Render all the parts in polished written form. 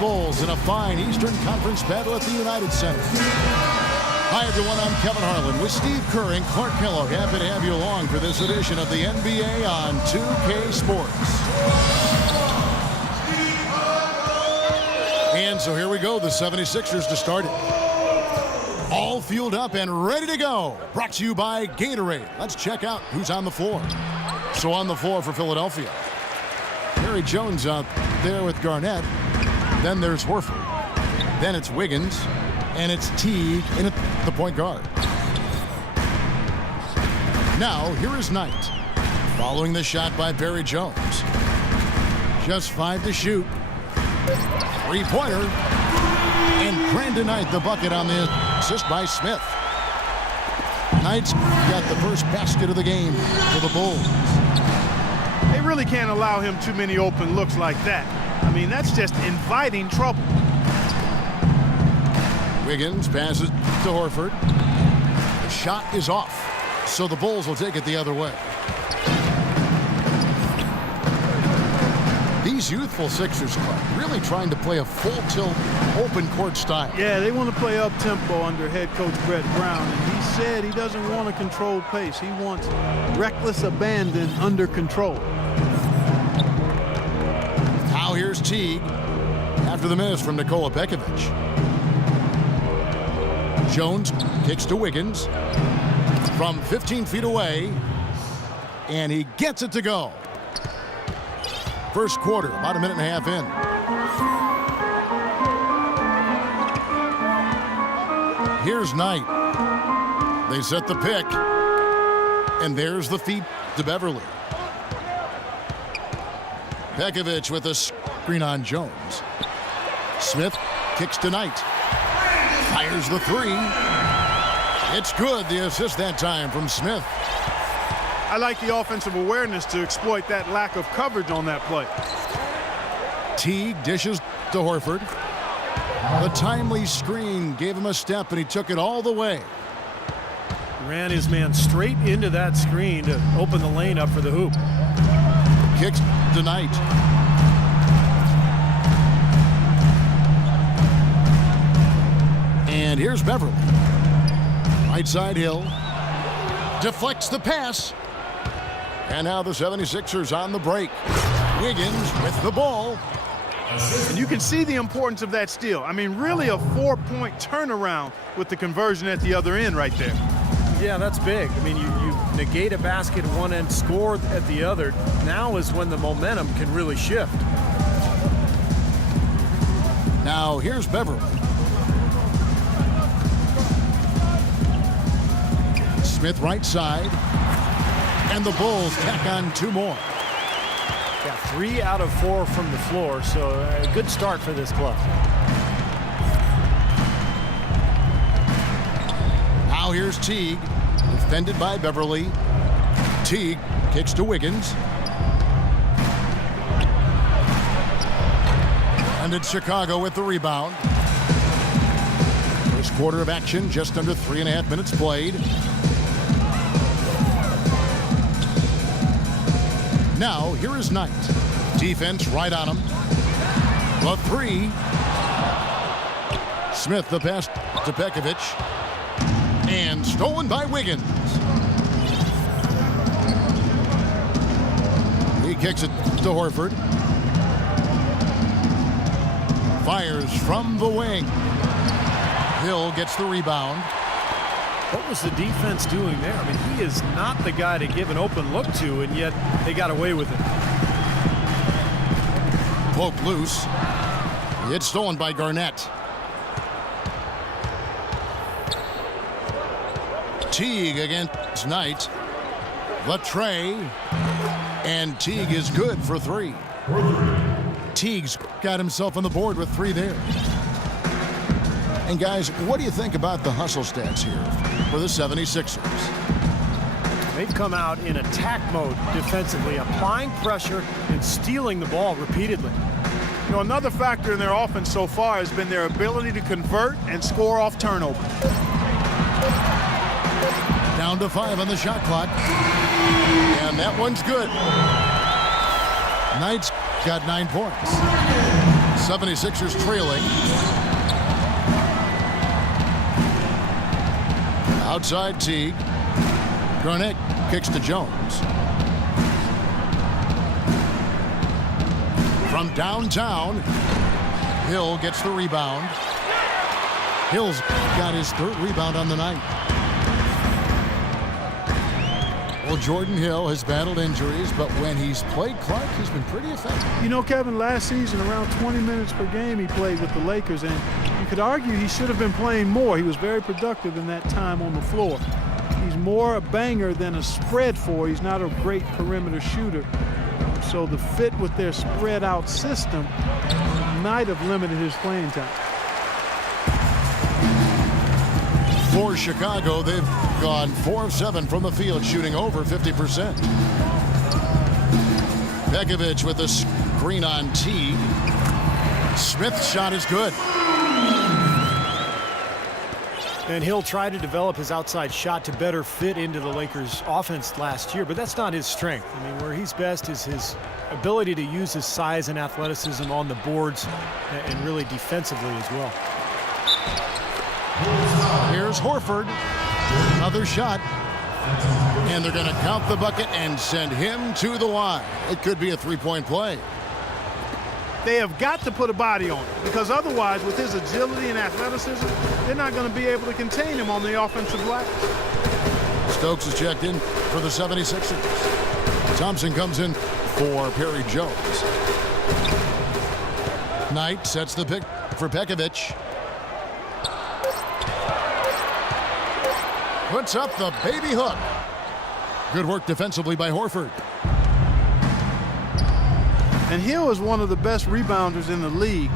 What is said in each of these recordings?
Bulls in a fine Eastern Conference battle at the United Center. Hi, everyone. I'm Kevin Harlan with Steve Kerr and Clark Kellogg. Happy to have you along for this edition of the NBA on 2K Sports. And so here we go, the 76ers to start it. All fueled up and ready to go. Brought to you by Gatorade. Let's check out who's on the floor. So on the floor for Philadelphia, Perry Jones out there with Garnett. Then there's Horford. Then it's Wiggins. And it's Teague in at the point guard. Now, here is Knight. Following the shot by Perry Jones. Just 5 to shoot. Three-pointer. And Brandon Knight, the bucket on the assist by Smith. Knight's got the first basket of the game for the Bulls. They really can't allow him too many open looks like that. I mean, that's just inviting trouble. Wiggins passes to Horford. The shot is off, so the Bulls will take it the other way. These youthful Sixers are really trying to play a full tilt open court style. Yeah, they want to play up tempo under head coach Brett Brown, and he said he doesn't want a controlled pace. He wants reckless abandon under control. Now here's Teague after the miss from Nikola Pekovic. Jones kicks to Wiggins from 15 feet away, and he gets it to go. First quarter, about a minute and a half in. Here's Knight. They set the pick, and there's the feed to Beverly. Pekovic with a screen on Jones. Smith kicks to Knight. Fires the three. It's good. The assist that time from Smith. I like the offensive awareness to exploit that lack of coverage on that play. Teague dishes to Horford. The timely screen gave him a step, and he took it all the way. Ran his man straight into that screen to open the lane up for the hoop. Kicks to Knight. And here's Beverly. Right side Hill. Deflects the pass. And now the 76ers on the break. Wiggins with the ball. And you can see the importance of that steal. I mean, really a 4-point turnaround with the conversion at the other end right there. Yeah, that's big. I mean, you negate a basket at one end, score at the other. Now is when the momentum can really shift. Now here's Beverly. Smith right side. And the Bulls tack on 2 more. Got 3 out of 4 from the floor, so a good start for this club. Now here's Teague, defended by Beverly. Teague kicks to Wiggins. And it's Chicago with the rebound. First quarter of action, just under 3.5 minutes played. Now, here is Knight. Defense right on him. The three. Smith the pass to Pekovic. And stolen by Wiggins. He kicks it to Horford. Fires from the wing. Hill gets the rebound. What was the defense doing there? I mean, he is not the guy to give an open look to, and yet they got away with it. Poke loose. It's stolen by Garnett. Teague against Knight. Latre. And Teague is good for 3. Teague's got himself on the board with 3 there. And guys, what do you think about the hustle stats here for the 76ers? They've come out in attack mode defensively, applying pressure and stealing the ball repeatedly. You know, another factor in their offense so far has been their ability to convert and score off turnovers. Down to 5 on the shot clock. And that one's good. Knight's got 9 points. 76ers trailing. Outside Teague. Garnett kicks to Jones. From downtown, Hill gets the rebound. Hill's got his 3rd rebound on the night. Well, Jordan Hill has battled injuries, but when he's played Clark, he's been pretty effective. You know, Kevin, last season, around 20 minutes per game he played with the Lakers, and you could argue he should have been playing more. He was very productive in that time on the floor. He's more a banger than a spread four. He's not a great perimeter shooter. So the fit with their spread out system might have limited his playing time. For Chicago, they've gone 4 of 7 from the field, shooting over 50%. Pekovic with a screen on Teague. Smith's shot is good. And Hill tried to develop his outside shot to better fit into the Lakers' offense last year, but that's not his strength. I mean, where he's best is his ability to use his size and athleticism on the boards and really defensively as well. Here's Horford. Another shot. And they're going to count the bucket and send him to the line. It could be a 3-point play. They have got to put a body on him, because otherwise, with his agility and athleticism, they're not going to be able to contain him on the offensive glass. Stokes is checked in for the 76ers. Thompson comes in for Perry Jones. Knight sets the pick for Pekovic. Puts up the baby hook. Good work defensively by Horford. And Hill is one of the best rebounders in the league.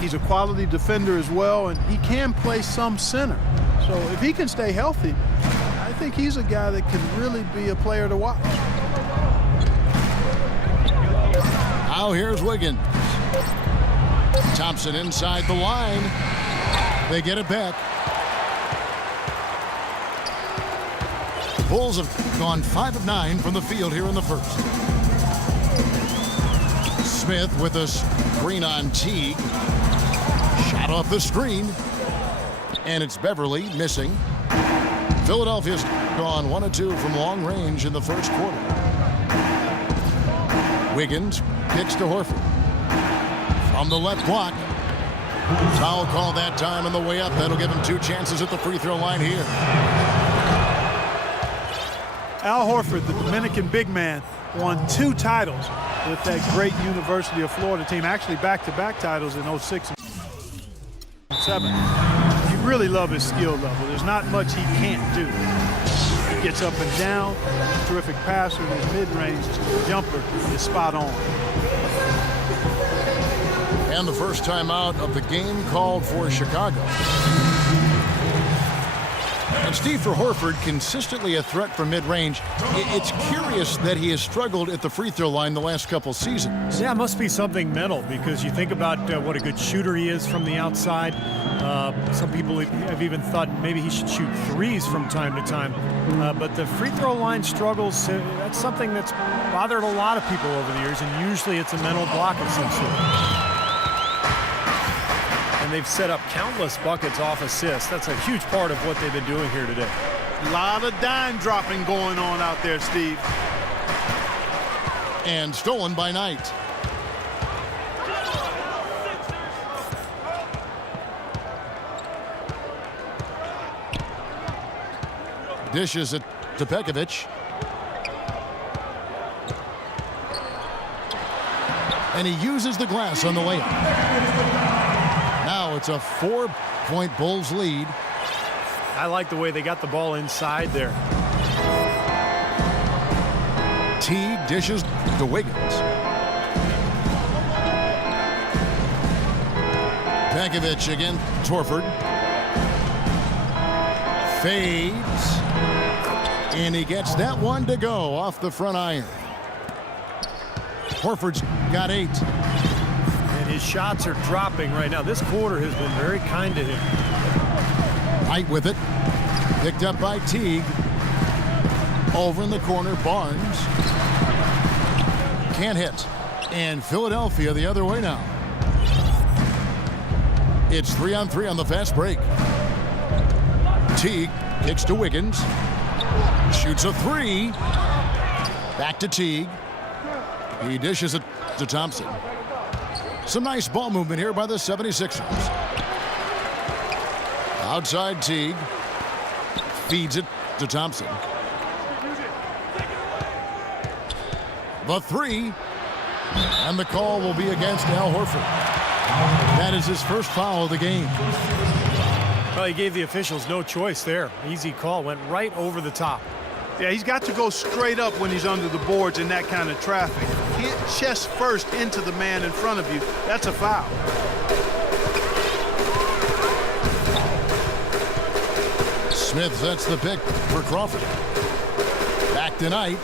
He's a quality defender as well, and he can play some center. So if he can stay healthy, I think he's a guy that can really be a player to watch. Now here's Wiggins. Thompson inside the line. They get it back. The Bulls have gone 5 of 9 from the field here in the first. Smith with a screen on Teague. Shot off the screen. And it's Beverly missing. Philadelphia's gone 1 of 2 from long range in the first quarter. Wiggins kicks to Horford. From the left block. Foul call that time on the way up. That'll give him 2 chances at the free throw line here. Al Horford, the Dominican big man, won 2 titles with that great University of Florida team. Actually, back-to-back titles in 06 and 07. You really love his skill level. There's not much he can't do. He gets up and down, terrific passer, and his mid-range jumper is spot on. And the first timeout of the game called for Chicago. And Steve, for Horford, consistently a threat from mid-range. It's curious that he has struggled at the free throw line the last couple seasons. Yeah, it must be something mental, because you think about what a good shooter he is from the outside. Some people have even thought maybe he should shoot threes from time to time. But the free throw line struggles, that's something that's bothered a lot of people over the years, and usually it's a mental block of some sort. They've set up countless buckets off assists. That's a huge part of what they've been doing here today. A lot of dime dropping going on out there, Steve. And stolen by Knight. Dishes it to Pekovic. And he uses the glass on the layup. Now it's a 4-point Bulls lead. I like the way they got the ball inside there. Teague dishes to Wiggins. Pekovic again, Horford. Fades. And he gets that one to go off the front iron. Horford's got 8. His shots are dropping right now. This quarter has been very kind to him. Knight with it. Picked up by Teague. Over in the corner, Barnes. Can't hit. And Philadelphia the other way now. It's 3-on-3 on the fast break. Teague kicks to Wiggins. Shoots a three. Back to Teague. He dishes it to Thompson. Some nice ball movement here by the 76ers. Outside Teague. Feeds it to Thompson. The three. And the call will be against Al Horford. That is his first foul of the game. Well, he gave the officials no choice there. Easy call. Went right over the top. Yeah, he's got to go straight up when he's under the boards in that kind of traffic. Hit chest first into the man in front of you. That's a foul. Smith sets the pick for Crawford. Back to Knight.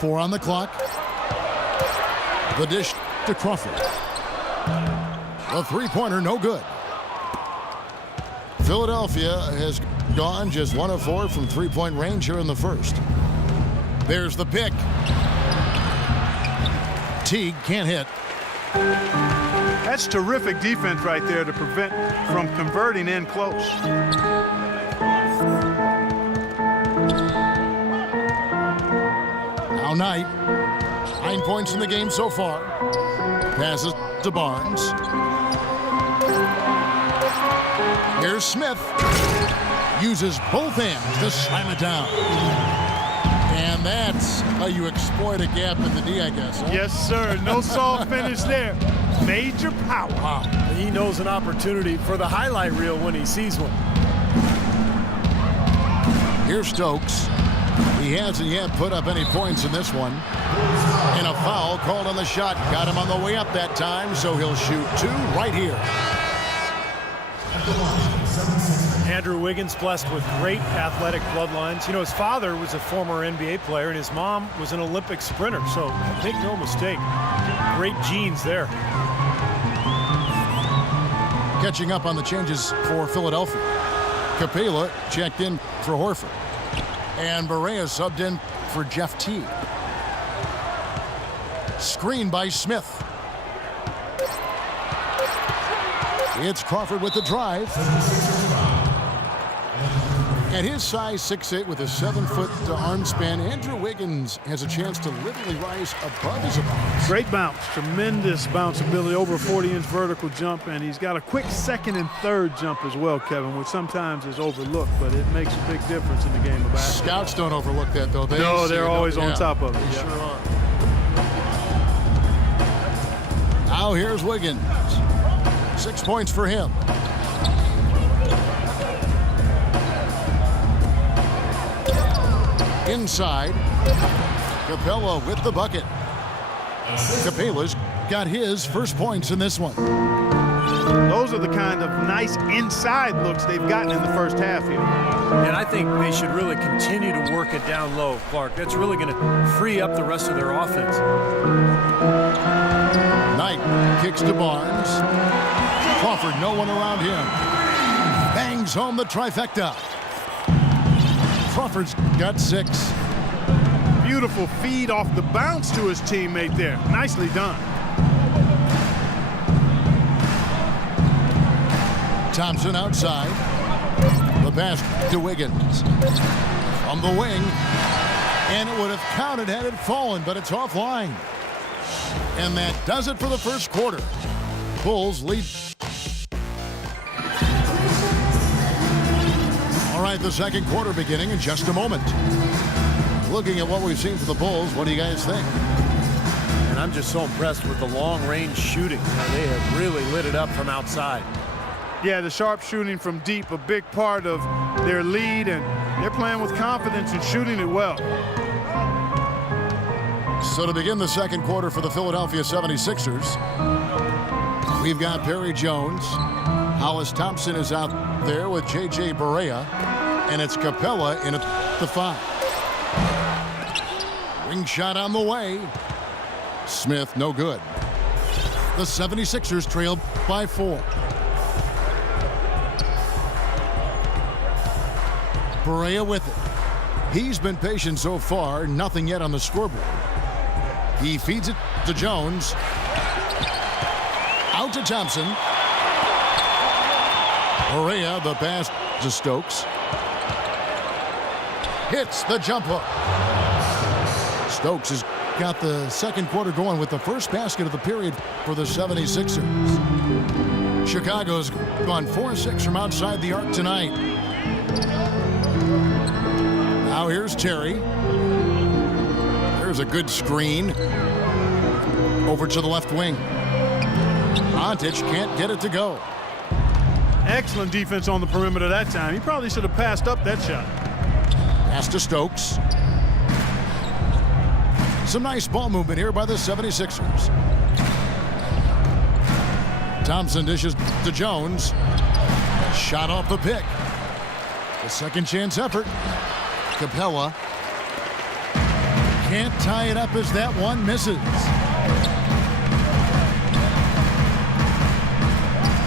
4 on the clock. The dish to Crawford. A three-pointer, no good. Philadelphia has gone just 1 of 4 from three-point range here in the first. There's the pick. Teague can't hit. That's terrific defense right there to prevent from converting in close. Now Knight. 9 points in the game so far. Passes to Barnes. Here's Smith. Uses both hands to slam it down. And that's how you exploit a gap in the D, I guess. Huh? Yes, sir. No soft finish there. Major power. Wow. He knows an opportunity for the highlight reel when he sees one. Here's Stokes. He hasn't yet put up any points in this one. And a foul called on the shot. Got him on the way up that time, so he'll shoot 2 right here. Andrew Wiggins, blessed with great athletic bloodlines. You know, his father was a former NBA player, and his mom was an Olympic sprinter, so make no mistake, great genes there. Catching up on the changes for Philadelphia. Capela checked in for Horford. And Barea subbed in for Jeff Teague. Screen by Smith. It's Crawford with the drive. At his size 6'8" with a 7-foot arm span, Andrew Wiggins has a chance to literally rise above his opponents. Great bounce, tremendous bounce ability, over a 40-inch vertical jump, and he's got a quick second and third jump as well, Kevin, which sometimes is overlooked, but it makes a big difference in the game of basketball. Scouts don't overlook that, though. No, they're always on top of it. They sure are. Now here's Wiggins. 6 points for him. Inside, Capela with the bucket. Capela's got his first points in this one. Those are the kind of nice inside looks they've gotten in the first half here. And I think they should really continue to work it down low, Clark. That's really going to free up the rest of their offense. Knight kicks to Barnes. Crawford, no one around him. Bangs home the trifecta. Crawford's got 6. Beautiful feed off the bounce to his teammate there. Nicely done. Thompson outside. The pass to Wiggins. From the wing. And it would have counted had it fallen, but it's offline. And that does it for the first quarter. Bulls lead. All right, the second quarter beginning in just a moment. Looking at what we've seen for the Bulls, what do you guys think? And I'm just so impressed with the long-range shooting. They have really lit it up from outside. Yeah, the sharp shooting from deep, a big part of their lead, and they're playing with confidence and shooting it well. So to begin the second quarter for the Philadelphia 76ers, we've got Perry Jones. Hollis Thompson is out there with J.J. Barea, and it's Capela in at the 5. Ring shot on the way. Smith, no good. The 76ers trail by 4. Barea with it. He's been patient so far, nothing yet on the scoreboard. He feeds it to Jones. Out to Thompson. Correa, the pass to Stokes. Hits the jump hook. Stokes has got the second quarter going with the first basket of the period for the 76ers. Chicago's gone 4-6 from outside the arc tonight. Now here's Terry. There's a good screen. Over to the left wing. Antic can't get it to go. Excellent defense on the perimeter that time. He probably should have passed up that shot. Pass to Stokes. Some nice ball movement here by the 76ers. Thompson dishes to Jones. Shot off the pick. The second chance effort. Capella. Can't tie it up as that one misses.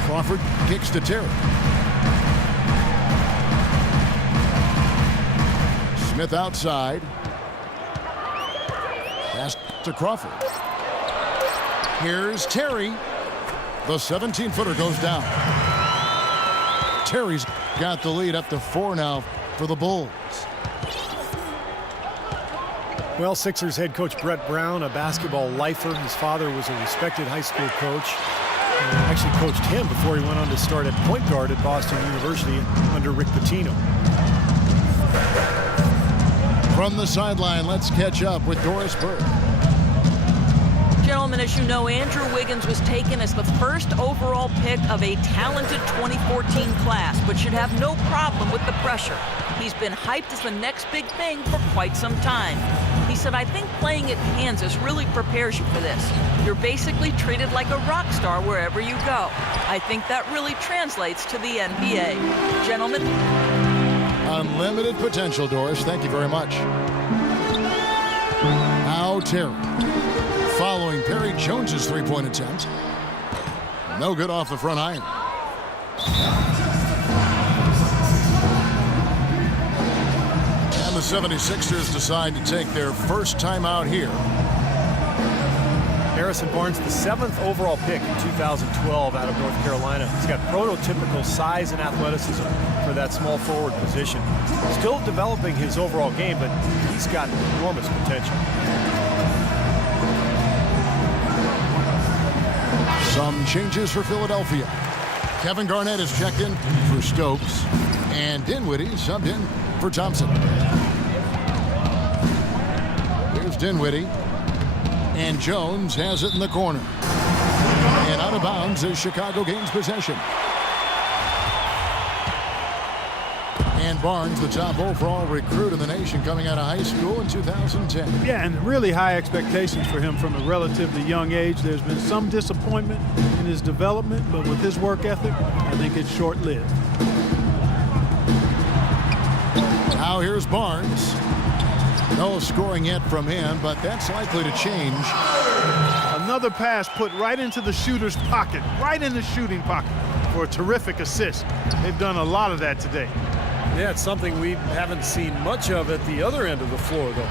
Crawford kicks to Terry. Smith outside. Pass to Crawford. Here's Terry. The 17-footer goes down. Terry's got the lead up to 4 now for the Bulls. Well, Sixers head coach Brett Brown, a basketball lifer. His father was a respected high school coach. Actually coached him before he went on to start at point guard at Boston University under Rick Pitino. From the sideline, let's catch up with Doris Burke. Gentlemen, as you know, Andrew Wiggins was taken as the first overall pick of a talented 2014 class, but should have no problem with the pressure. He's been hyped as the next big thing for quite some time. He said, I think playing at Kansas really prepares you for this. You're basically treated like a rock star wherever you go. I think that really translates to the NBA. Gentlemen. Unlimited potential, Doris. Thank you very much. Now Terry. Following Perry Jones's three-point attempt. No good off the front iron. And the 76ers decide to take their first time out here. Harrison Barnes, the 7th overall pick in 2012 out of North Carolina. He's got prototypical size and athleticism for that small forward position. Still developing his overall game, but he's got enormous potential. Some changes for Philadelphia. Kevin Garnett is checked in for Stokes, and Dinwiddie subbed in for Thompson. Here's Dinwiddie, and Jones has it in the corner. And out of bounds as Chicago gains possession. And Barnes, the top overall recruit in the nation coming out of high school in 2010. Yeah, and really high expectations for him from a relatively young age. There's been some disappointment in his development, but with his work ethic, I think it's short-lived. Now here's Barnes. No scoring yet from him, but that's likely to change. Another pass put right into the shooter's pocket, right in the shooting pocket for a terrific assist. They've done a lot of that today. Yeah, it's something we haven't seen much of at the other end of the floor, though.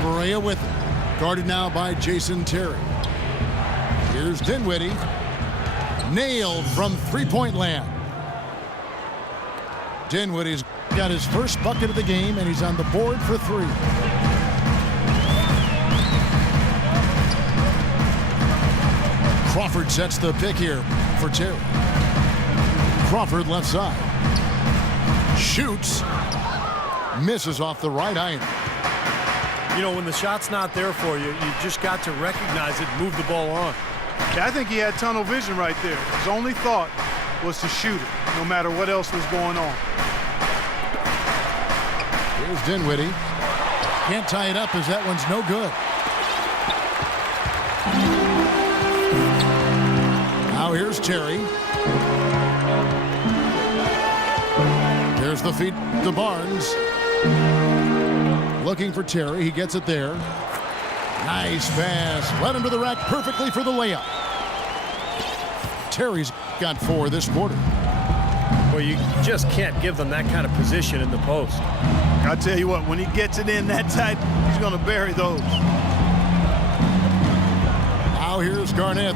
Correa with it. Guarded now by Jason Terry. Here's Dinwiddie. Nailed from three-point land. Dinwiddie's got his first bucket of the game, and he's on the board for 3. Crawford sets the pick here for Terry. Crawford left side. Shoots. Misses off the right iron. You know, when the shot's not there for you, you just got to recognize it and move the ball on. Yeah, I think he had tunnel vision right there. His only thought was to shoot it, no matter what else was going on. Here's Dinwiddie. Can't tie it up as that one's no good. Now here's Terry. There's the feed to Barnes. Looking for Terry. He gets it there. Nice pass. Led him to the rack perfectly for the layup. Terry's got 4 this quarter. Well, you just can't give them that kind of position in the post. I'll tell you what, when he gets it in that tight, he's going to bury those. Now here's Garnett.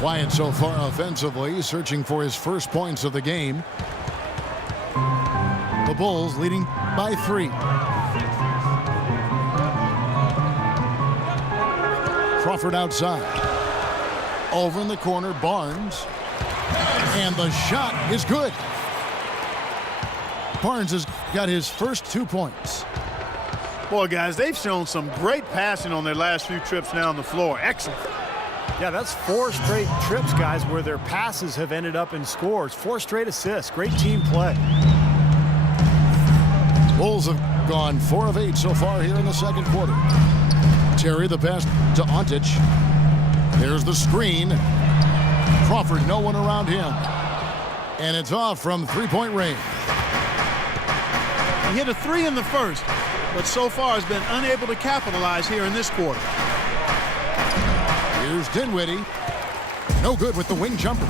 Quiet so far offensively, searching for his first points of the game. The Bulls leading by 3. Crawford outside. Over in the corner, Barnes. And the shot is good. Barnes has got his first 2 points. Boy, guys, they've shown some great passing on their last few trips down the floor. Excellent. Yeah, that's 4 straight trips, guys, where their passes have ended up in scores. 4 straight assists. Great team play. Bulls have gone 4 of 8 so far here in the second quarter. Terry, the pass to Ontic. There's the screen. Crawford, no one around him. And it's off from three-point range. He hit a 3 in the first, but so far has been unable to capitalize here in this quarter. Here's Dinwiddie. No good with the wing jumper.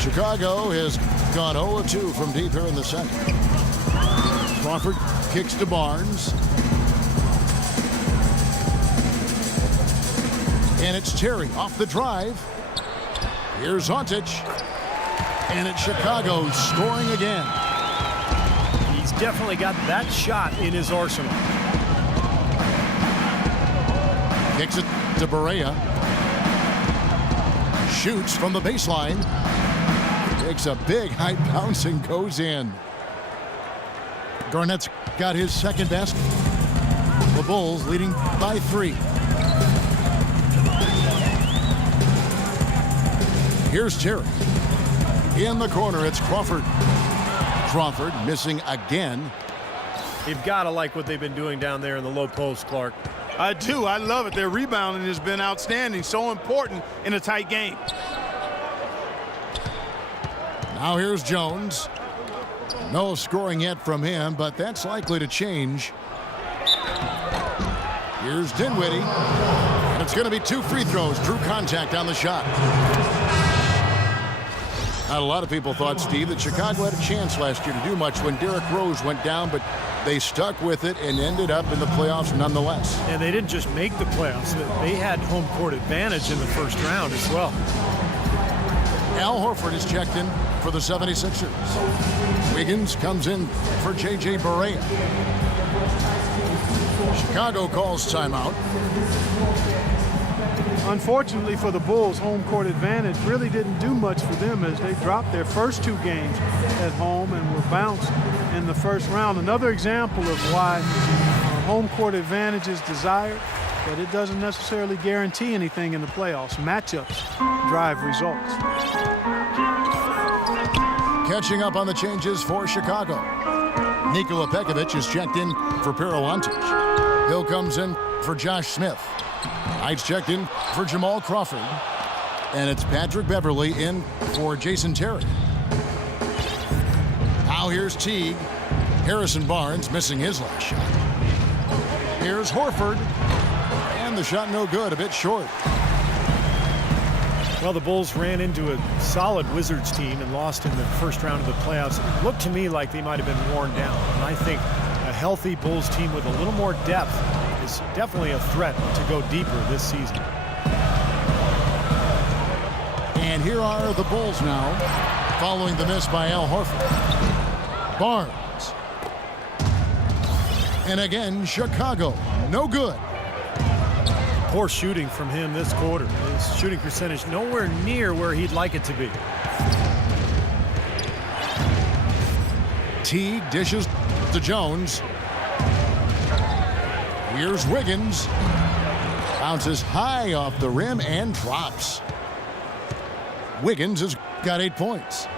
Chicago has gone 0 of 2 from deep here in the second. Crawford kicks to Barnes. And it's Terry off the drive. Here's Ontic. And it's Chicago scoring again. He's definitely got that shot in his arsenal. Kicks it to Barea. Shoots from the baseline. Takes a big high bounce and goes in. Garnett's got his second best. The Bulls leading by 3. Here's Terry. In the corner, it's Crawford. Crawford missing again. You've got to like what they've been doing down there in the low post, Clark. I do. I love it. Their rebounding has been outstanding. So important in a tight game. Now here's Jones. No scoring yet from him, but that's likely to change. Here's Dinwiddie. And it's going to be 2 free throws. Drew contact on the shot. Not a lot of people thought, Steve, that Chicago had a chance last year to do much when Derrick Rose went down, but they stuck with it and ended up in the playoffs nonetheless. And they didn't just make the playoffs. They had home court advantage in the first round as well. Al Horford is checked in for the 76ers. Wiggins comes in for J.J. Barea. Chicago calls timeout. Unfortunately for the Bulls, home court advantage really didn't do much for them as they dropped their first 2 games at home and were bounced in the first round. Another example of why home court advantage is desired, but it doesn't necessarily guarantee anything in the playoffs. Matchups drive results. Catching up on the changes for Chicago. Nikola Pekovic is checked in for Pero Ontic. Hill comes in for Josh Smith. Knight's checked in for Jamal Crawford. And it's Patrick Beverly in for Jason Terry. Now here's Teague. Harrison Barnes missing his last shot. Here's Horford. And the shot no good, a bit short. Well, the Bulls ran into a solid Wizards team and lost in the first round of the playoffs. It looked to me like they might have been worn down. And I think a healthy Bulls team with a little more depth is definitely a threat to go deeper this season. And here are the Bulls now, following the miss by Al Horford. Barnes. And again, Chicago, no good. Poor shooting from him this quarter. His shooting percentage nowhere near where he'd like it to be. Teague dishes to Jones. Here's Wiggins. Bounces high off the rim and drops. Wiggins has got 8 points.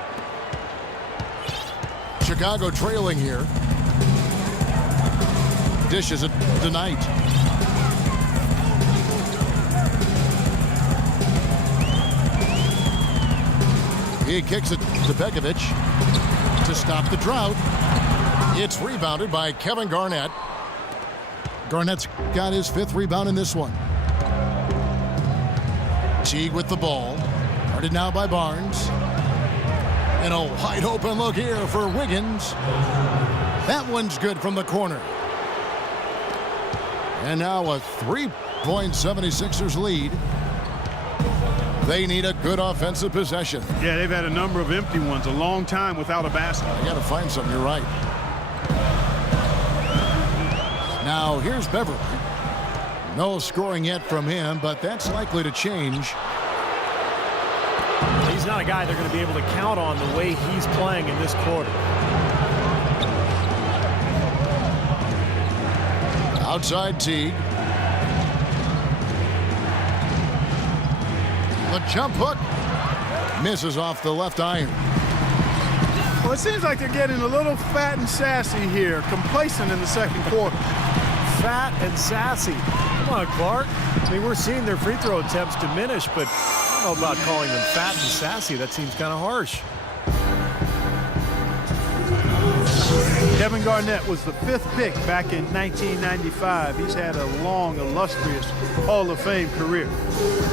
Chicago trailing here. Dishes it to Knight. He kicks it to Pekovic to stop the drought. It's rebounded by Kevin Garnett. Garnett's got his 5th rebound in this one. Teague with the ball. Guarded now by Barnes. And a wide open look here for Wiggins. That one's good from the corner. And now a 3-point 76ers lead. They need a good offensive possession. Yeah, they've had a number of empty ones, a long time without a basket. I got to find something, you're right. Now here's Beverly. No scoring yet from him, but that's likely to change. He's not a guy they're going to be able to count on the way he's playing in this quarter. Outside Teague. The jump hook misses off the left iron. Well, it seems like they're getting a little fat and sassy here, complacent in the second quarter. Fat and sassy. Come on, Clark. I mean, we're seeing their free throw attempts diminish, but I don't know about calling them fat and sassy. That seems kind of harsh. Kevin Garnett was the 5th pick back in 1995. He's had a long, illustrious Hall of Fame career.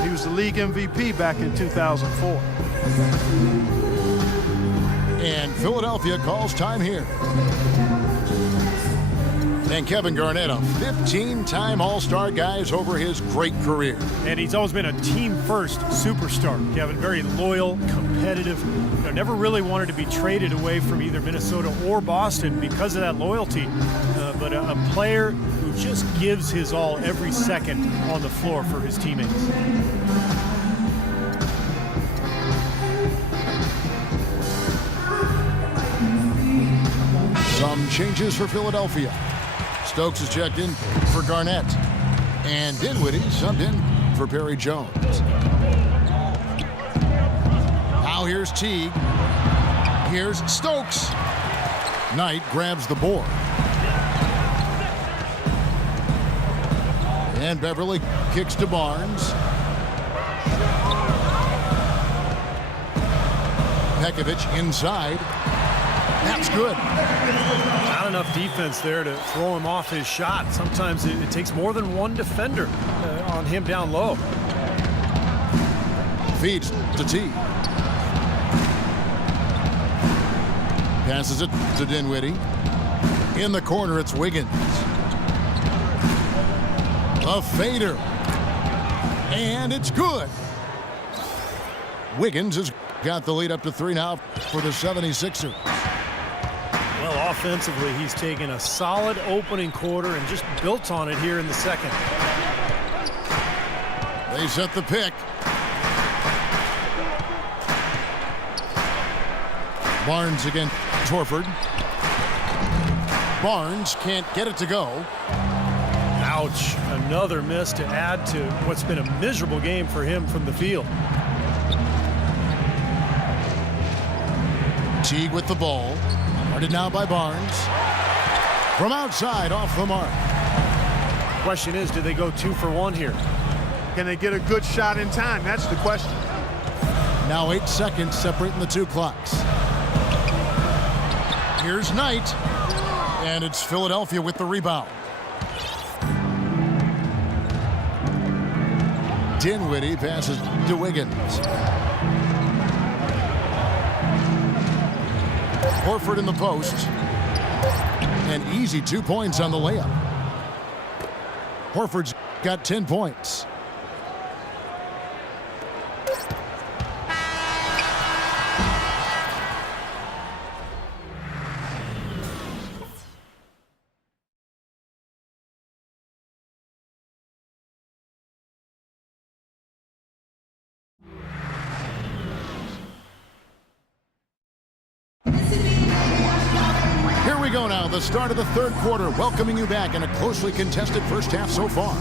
He was the league MVP back in 2004. And Philadelphia calls time here. And Kevin Garnett, a 15-time All-Star guys over his great career. And he's always been a team-first superstar. Kevin, very loyal, competitive. You know, never really wanted to be traded away from either Minnesota or Boston because of that loyalty. But a player who just gives his all every second on the floor for his teammates. Some changes for Philadelphia. Stokes is checked in for Garnett. And Dinwiddie subbed in for Perry Jones. Now here's Teague. Here's Stokes. Knight grabs the board. And Beverly kicks to Barnes. Pekovic inside. That's good. Not enough defense there to throw him off his shot. Sometimes it takes more than one defender on him down low. Feeds to T. Passes it to Dinwiddie. In the corner, it's Wiggins. A fader. And it's good. Wiggins has got the lead up to 3 now for the 76ers. Well, offensively, he's taken a solid opening quarter and just built on it here in the second. They set the pick. Barnes against Horford. Barnes can't get it to go. Ouch. Another miss to add to what's been a miserable game for him from the field. Teague with the ball. Guarded now by Barnes. From outside, off the mark. Question is, do they go 2 for 1 here? Can they get a good shot in time? That's the question. Now 8 seconds separating the two clocks. Here's Knight. And it's Philadelphia with the rebound. Dinwiddie passes to Wiggins. Horford in the post. An easy 2 points on the layup. Horford's got 10 points. Here we go now, the start of the third quarter, welcoming you back in a closely contested first half so far.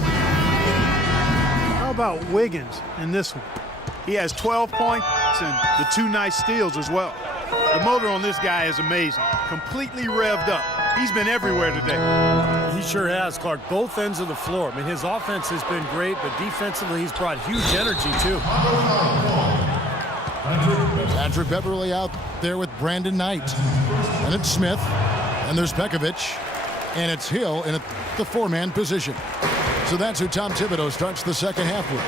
How about Wiggins in this one? He has 12 points and the 2 nice steals as well. The motor on this guy is amazing. Completely revved up. He's been everywhere today. He sure has, Clark. Both ends of the floor. I mean, his offense has been great, but defensively he's brought huge energy, too. Patrick Beverly out there with Brandon Knight. And it's Smith. And there's Pekovic. And it's Hill in the 4-man position. So that's who Tom Thibodeau starts the second half with.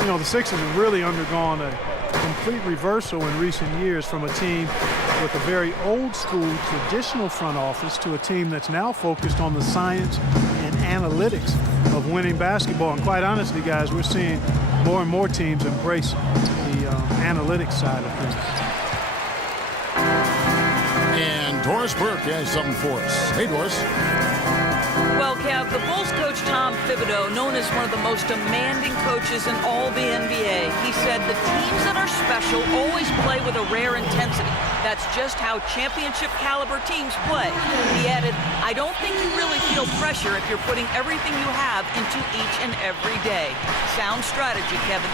You know, the Sixers have really undergone a complete reversal in recent years from a team with a very old school traditional front office to a team that's now focused on the science and analytics of winning basketball. And quite honestly, guys, we're seeing more and more teams embrace the analytics side of things. And Doris Burke has something for us. Hey, Doris. Well, Kev, the Bulls coach Tom Thibodeau, known as one of the most demanding coaches in all the NBA, he said the teams that are special always play with a rare intensity. That's just how championship caliber teams play. He added, I don't think you really feel pressure if you're putting everything you have into each and every day. Sound strategy, Kevin.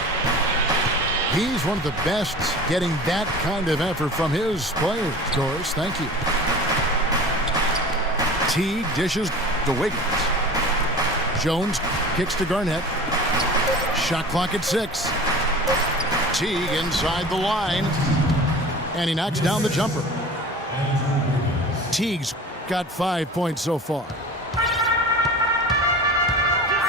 He's one of the best getting that kind of effort from his players, Doris. Thank you. Teague dishes to Wiggins. Jones kicks to Garnett. Shot clock at 6. Teague inside the line. And he knocks down the jumper. Teague's got 5 points so far.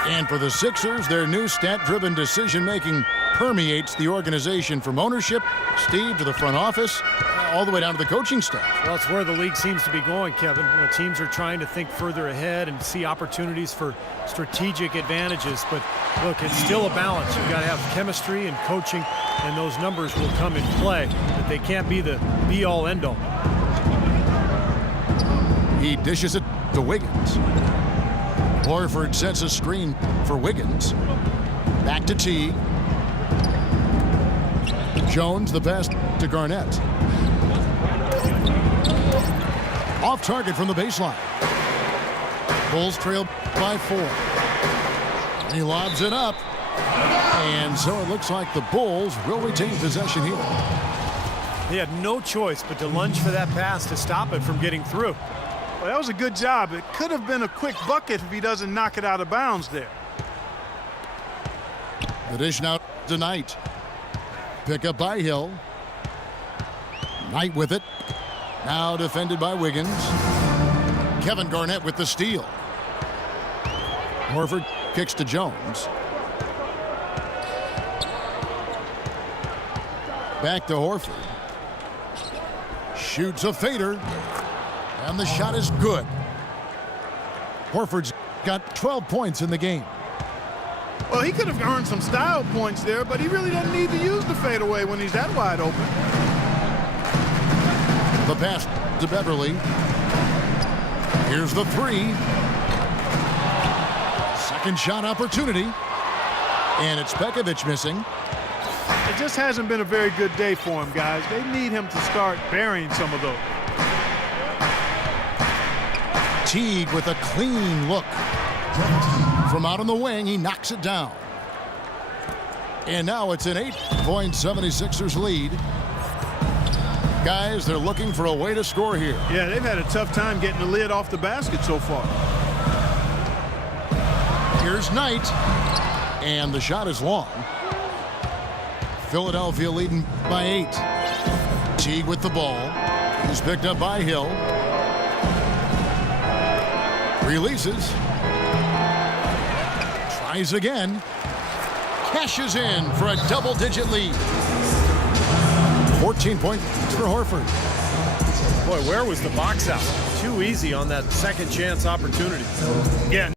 And for the Sixers, their new stat-driven decision-making permeates the organization from ownership, Steve, to the front office, all the way down to the coaching staff. Well, it's where the league seems to be going, Kevin. You know, teams are trying to think further ahead and see opportunities for strategic advantages. But look, it's still a balance. You've got to have chemistry and coaching, and those numbers will come in play. But they can't be the be-all, end-all. He dishes it to Wiggins. Horford sets a screen for Wiggins. Back to Teague. Jones, the pass to Garnett. Off target from the baseline. Bulls trail by 4. And he lobs it up. And so it looks like the Bulls will retain possession here. He had no choice but to lunge for that pass to stop it from getting through. Well, that was a good job. It could have been a quick bucket if he doesn't knock it out of bounds there. The dish now to Knight. Pick up by Hill. Knight with it. Now defended by Wiggins. Kevin Garnett with the steal. Horford kicks to Jones. Back to Horford. Shoots a fader. And the shot is good. Horford's got 12 points in the game. Well, he could have earned some style points there, but he really doesn't need to use the fadeaway when he's that wide open. The pass to Beverly. Here's the 3. Second shot opportunity. And it's Pekovic missing. It just hasn't been a very good day for him, guys. They need him to start burying some of those. Teague with a clean look. From out on the wing, he knocks it down. And now it's an 8-point 76ers lead. Guys, they're looking for a way to score here. Yeah, they've had a tough time getting the lid off the basket so far. Here's Knight. And the shot is long. Philadelphia leading by 8. Teague with the ball. He's picked up by Hill. Releases. Tries again. Cashes in for a double-digit lead. 14 points for Horford. Boy, where was the box out? Too easy on that second chance opportunity. Yeah.